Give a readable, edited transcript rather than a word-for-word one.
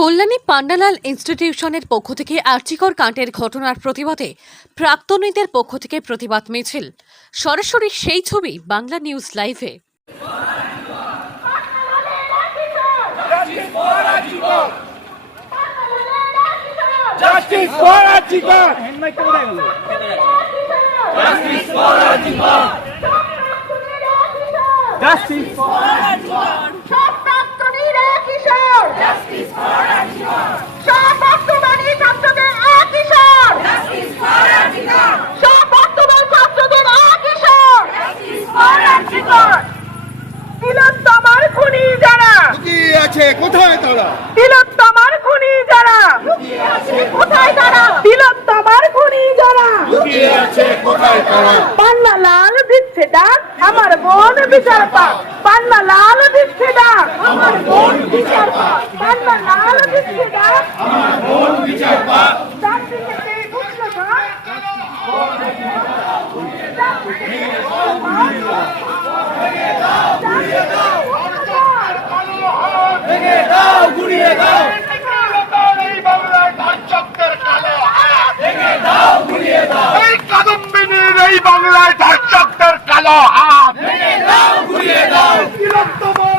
কল্যাণী পান্ডালাল ইনস্টিটিউশনের পক্ষ থেকে আর্চিকর কাণ্ডের ঘটনার প্রতিবাদে প্রাক্তনীদের পক্ষ থেকে প্রতিবাদ মিছিল। সরাসরি সেই ছবি বাংলা নিউজ লাইভে। Justice for Archikor! Justice for Archikor! Justice for Archikor! সব প্রাক্তনীরা কিশোর Justice for Archikor! সব বর্তমানী ছাত্রদের কিশোর Justice for Archikor! সব বর্তমান ছাত্রদের কিশোর Justice for Archikor! তিলোত্তমার খুনি যারা লুকিয়ে আছে কোথায় তারা? তিলোত্তমার খুনি যারা কোথায় তারা? তিলোত্তমার খুনি যারা লুকিয়ে আছে কোথায় তারা? পান্না লাল দিচ্ছে ডাক আমার বোন বিচার পাক। পান্না লাল দিচ্ছে ডাক আমার বোন বিচার পাক। পান্না লাল দিচ্ছে ডাক আমার বোন বিচার পাক। চারদিকে ঘুরছে ঘর ভেঙে দাও, গুড়িয়ে দাও, এই বাংলায় ধর্ষকদের কালো হাত! ভেঙে দাও, গুড়িয়ে দাও, এই কাদম্বিনীর এই বাংলায় ধর্ষকদের কালো হাত! ভেঙে দাও, গুড়িয়ে দাও। তিলোত্তমার